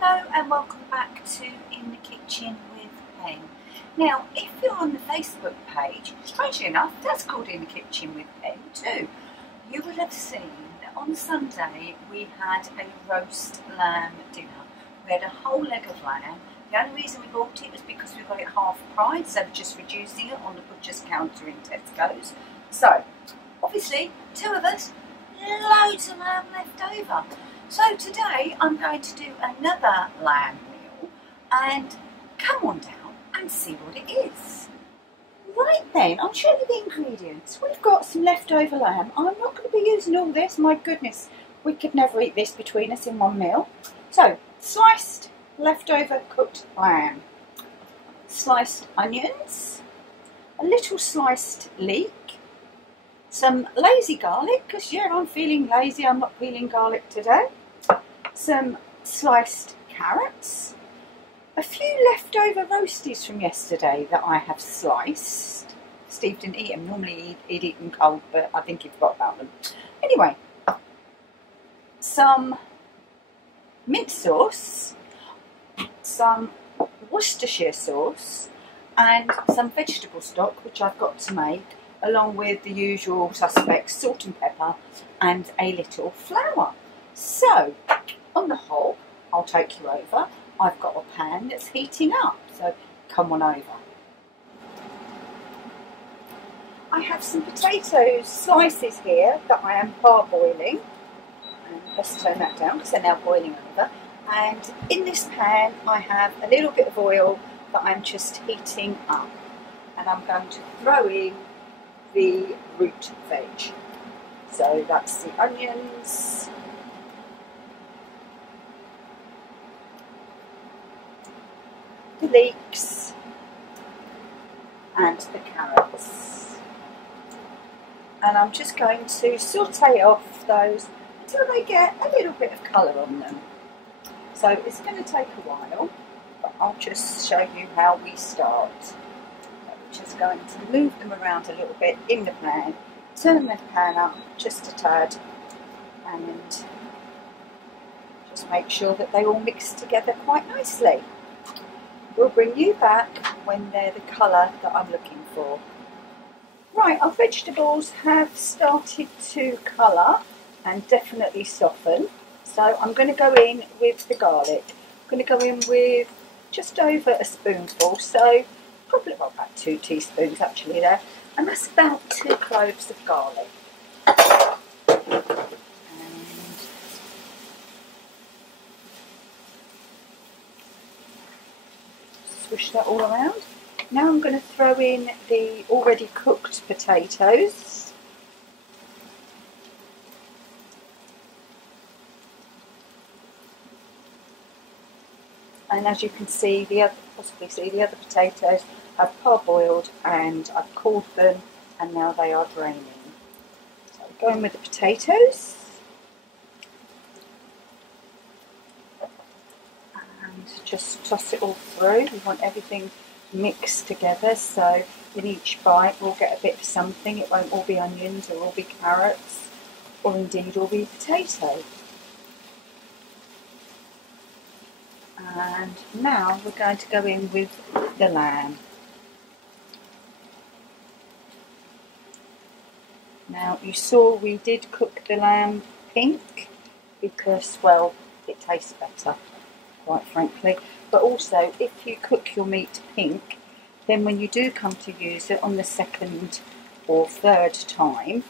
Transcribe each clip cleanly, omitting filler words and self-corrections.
Hello and welcome back to In the Kitchen with Penn. Now, if you're on the Facebook page, strangely enough, that's called In the Kitchen with Penn too. You will have seen that on Sunday we had a roast lamb dinner. We had a whole leg of lamb. The only reason we bought it was because we got it half price, so we're just reducing it on the butcher's counter in Tesco's. So, obviously, two of us, loads of lamb left over. So today I'm going to do another lamb meal and come on down and see what it is. Right then, I'll show you the ingredients. We've got some leftover lamb. I'm not going to be using all this, my goodness, we could never eat this between us in one meal. So, sliced leftover cooked lamb, sliced onions, a little sliced leek, some lazy garlic, because yeah, I'm feeling lazy, I'm not peeling garlic today. Some sliced carrots, a few leftover roasties from yesterday that I have sliced. Steve didn't eat them, normally he'd eat them cold, but I think he forgot about them. Anyway, some mint sauce, some Worcestershire sauce, and some vegetable stock, which I've got to make, along with the usual suspects, salt and pepper, and a little flour. So, on the hob, I'll take you over. I've got a pan that's heating up, so come on over. I have some potato slices here that I am parboiling. And let's turn that down because they're now boiling over. And in this pan, I have a little bit of oil that I'm just heating up. And I'm going to throw in the root veg. So that's the onions, the leeks, and the carrots. And I'm just going to saute off those until they get a little bit of colour on them. So it's going to take a while, but I'll just show you how we start. Just going to move them around a little bit in the pan, turn the pan up just a tad, and just make sure that they all mix together quite nicely. We'll bring you back when they're the colour that I'm looking for. Right, our vegetables have started to colour and definitely soften, so I'm going to go in with the garlic. I'm going to go in with just over a spoonful, so probably about 2 teaspoons actually there, and that's about 2 cloves of garlic. And swish that all around. Now I'm going to throw in the already cooked potatoes. And as you can see, possibly see the other potatoes have parboiled and I've cooled them and now they are draining. So going with the potatoes. And just toss it all through. We want everything mixed together, so in each bite we'll get a bit of something. It won't all be onions or all be carrots or indeed all be potato. And now we're going to go in with the lamb. Now you saw we did cook the lamb pink because, well, it tastes better, quite frankly. But also, if you cook your meat pink, then when you do come to use it on the second or third time,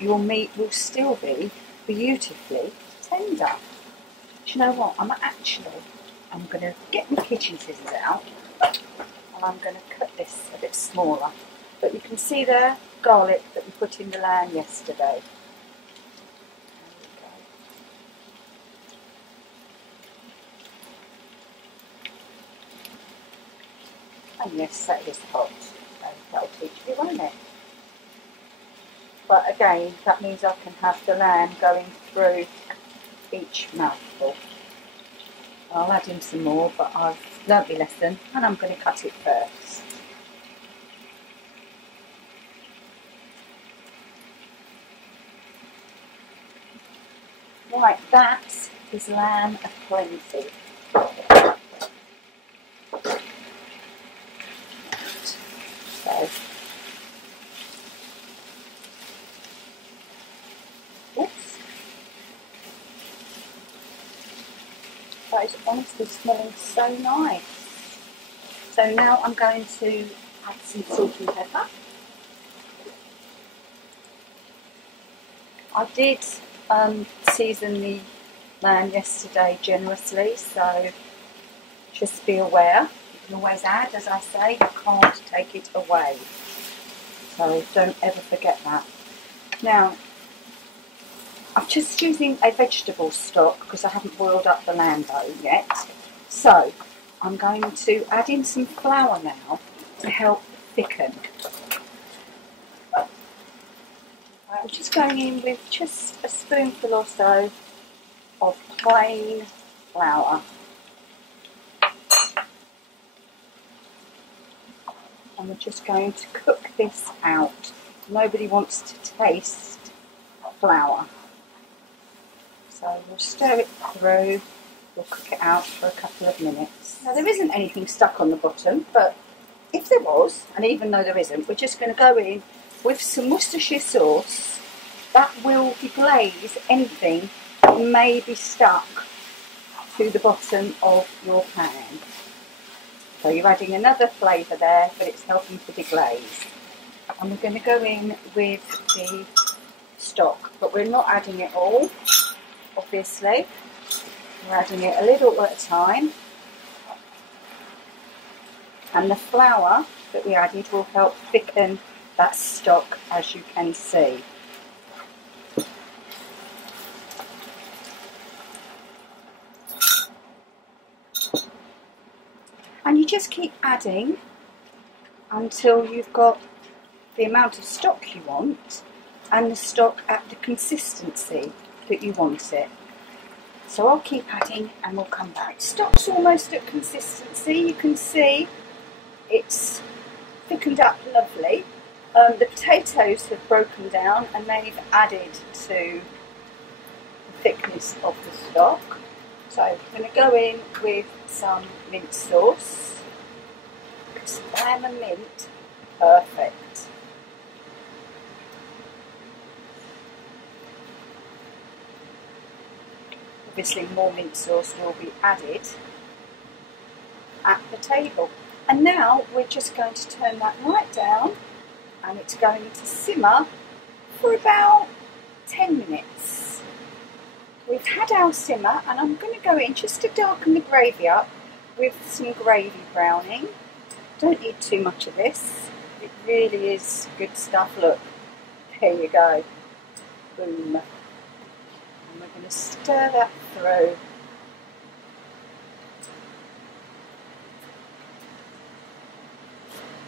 your meat will still be beautifully tender. Do you know what? I'm going to get my kitchen scissors out and I'm going to cut this a bit smaller. But you can see there, garlic that we put in the lamb yesterday. And yes, that is hot. So that'll teach me, won't it? But again, that means I can have the lamb going through each mouthful. I'll add in some more, but I've learnt my lesson and I'm going to cut it first. Right, that There's lamb aplenty. So, oops. That is honestly smelling so nice. So now I'm going to add some salt and pepper. I did season the lamb yesterday generously, so just be aware. You can always add, as I say, you can't take it away. So don't ever forget that. Now, I'm just using a vegetable stock because I haven't boiled up the lamb bone yet. So I'm going to add in some flour now to help thicken. I'm just going in with just a spoonful or so of plain flour. And we're just going to cook this out. Nobody wants to taste flour. So we'll stir it through, we'll cook it out for a couple of minutes. Now there isn't anything stuck on the bottom, but if there was, and even though there isn't, we're just going to go in with some Worcestershire sauce. That will deglaze anything that may be stuck to the bottom of your pan. So you're adding another flavour there, but it's helping to deglaze. And we're going to go in with the stock, but we're not adding it all, obviously. We're adding it a little at a time. And the flour that we added will help thicken that stock, as you can see. And you just keep adding until you've got the amount of stock you want and the stock at the consistency that you want it. So I'll keep adding and we'll come back. Stock's almost at consistency. You can see it's thickened up lovely. The potatoes have broken down and they've added to the thickness of the stock. So I'm going to go in with some mint sauce, because lamb and mint, perfect. Obviously more mint sauce will be added at the table. And now we're just going to turn that right down and it's going to simmer for about 10 minutes. We've had our simmer and I'm going to go in just to darken the gravy up with some gravy browning. Don't need too much of this. It really is good stuff. Look, there you go. Boom. And we're going to stir that through.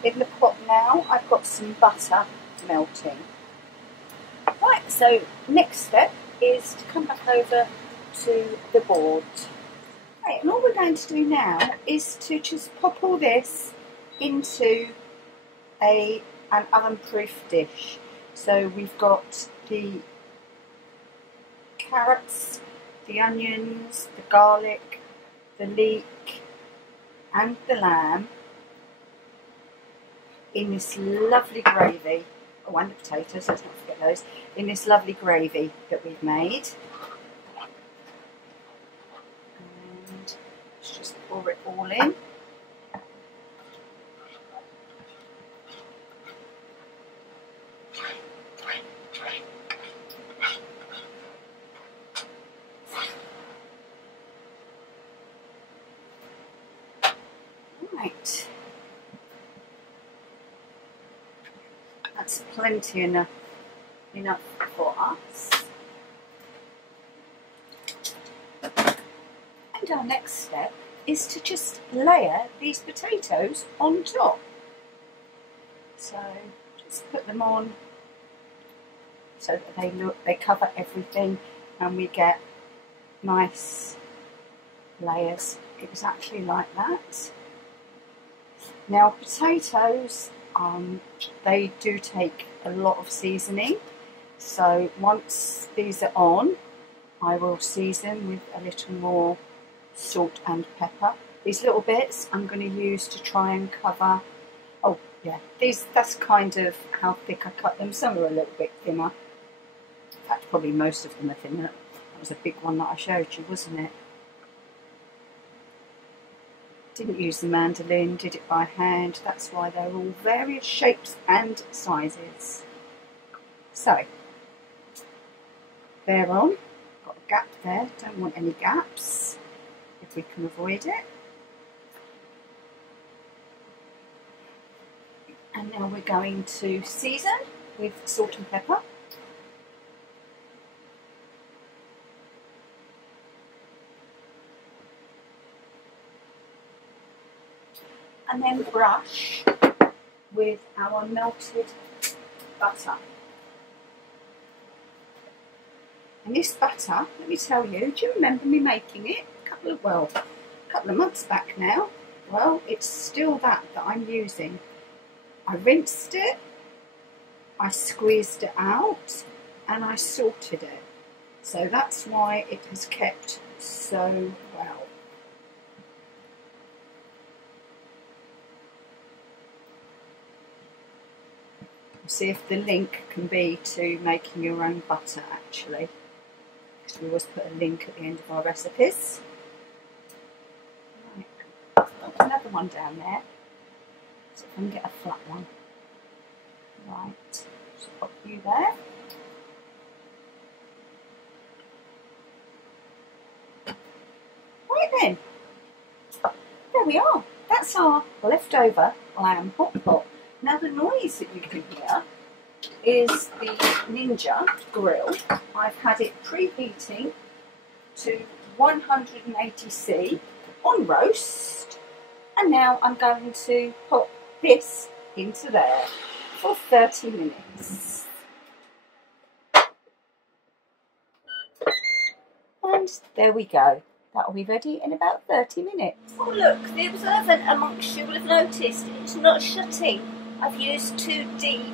In the pot now, I've got some butter melting. Right, so next step is to come back over to the board. Right, and all we're going to do now is to just pop all this into an oven-proof dish. So we've got the carrots, the onions, the garlic, the leek and the lamb in this lovely gravy. Oh, and the potatoes, let's not forget those, in this lovely gravy that we've made. And let's just pour it all in. Right. That's plenty enough for us. And our next step is to just layer these potatoes on top. So just put them on so that they cover everything and we get nice layers exactly like that. Now potatoes, they do take a lot of seasoning, so once these are on, I will season with a little more salt and pepper. These little bits I'm going to use to try and cover. Oh yeah, that's kind of how thick I cut them. Some are a little bit thinner. In fact, probably most of them are thinner. That was a big one that I showed you, wasn't it? Didn't use the mandolin, did it by hand. That's why they're all various shapes and sizes. So, they're on. Got a gap there, don't want any gaps if we can avoid it. And now we're going to season with salt and pepper. And then brush with our melted butter. And this butter, let me tell you, do you remember me making it? A couple of months back now. Well, it's still that I'm using. I rinsed it, I squeezed it out, and I salted it. So that's why it has kept so well. See if the link can be to making your own butter actually, because we always put a link at the end of our recipes. Right. Another one down there, so if I can get a flat one. Right, just pop you there. Right then, there we are. That's our leftover lamb hot pot. Now the noise that you can hear is the Ninja grill. I've had it preheating to 180°C on roast, and now I'm going to pop this into there for 30 minutes. And there we go. That'll be ready in about 30 minutes. Oh look, the observant amongst you will have noticed it's not shutting. I've used too deep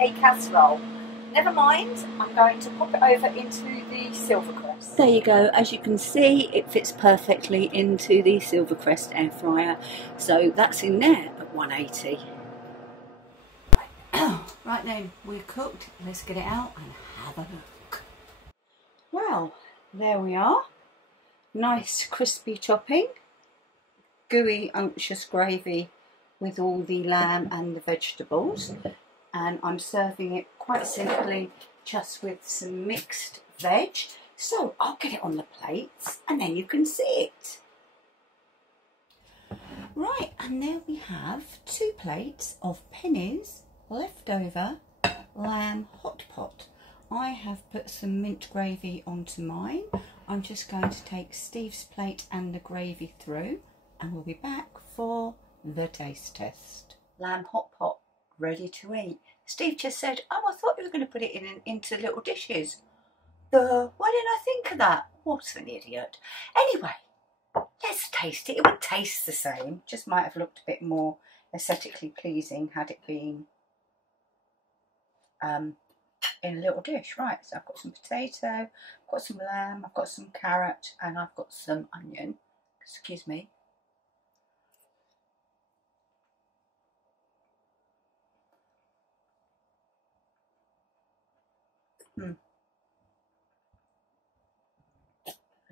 a casserole. Never mind, I'm going to pop it over into the Silvercrest. There you go, as you can see it fits perfectly into the Silvercrest air fryer. So that's in there at 180. Right then, we're cooked. Let's get it out and have a look. Well, there we are. Nice crispy topping. Gooey, unctuous gravy with all the lamb and the vegetables, and I'm serving it quite simply just with some mixed veg. So I'll get it on the plates and then you can see it. Right, and there we have 2 plates of Penny's leftover lamb hot pot. I have put some mint gravy onto mine. I'm just going to take Steve's plate and the gravy through, and we'll be back for the taste test. Lamb hot pot, ready to eat. Steve just said, oh, I thought you were going to put it into little dishes. Why didn't I think of that? What an idiot. Anyway, let's taste it. It would taste the same, just might have looked a bit more aesthetically pleasing had it been in a little dish. Right, so I've got some potato, I've got some lamb, I've got some carrot, and I've got some onion. Excuse me.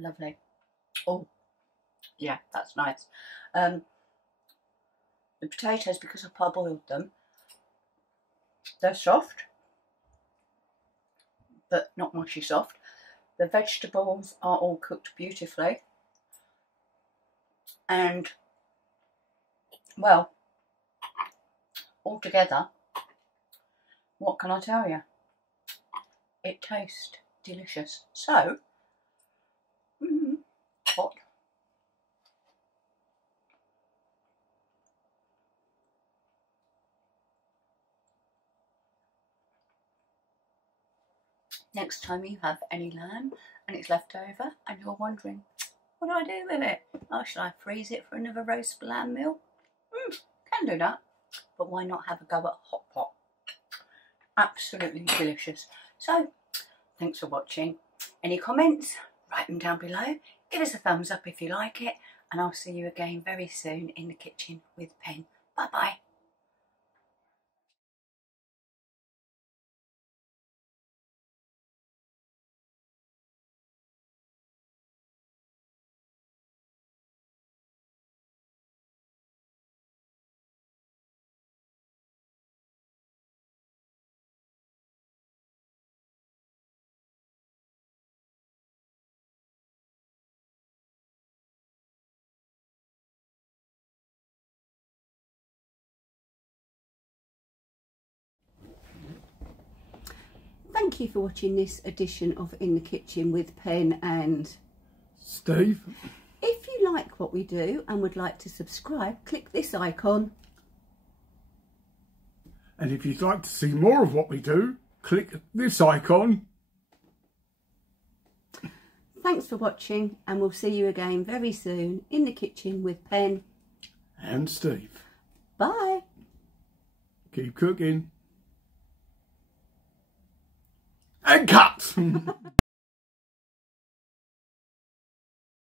Lovely. Oh, yeah, that's nice. The potatoes, because I parboiled them, they're soft, but not mushy soft. The vegetables are all cooked beautifully, and well, altogether, what can I tell you? It tastes delicious. So, hot. Next time you have any lamb and it's left over and you're wondering, what do I do with it? Oh, should I freeze it for another roast lamb meal? Can do that, but why not have a go at Hotpot? Absolutely delicious. So, thanks for watching. Any comments? write them down below. Give us a thumbs up if you like it, and I'll see you again very soon in the kitchen with Penn. Bye bye. Thank you for watching this edition of In the Kitchen with Penn and Steve. If you like what we do and would like to subscribe, click this icon. And if you'd like to see more of what we do, click this icon. Thanks for watching, and we'll see you again very soon in the kitchen with Penn And Steve. Bye. Keep cooking. And cut!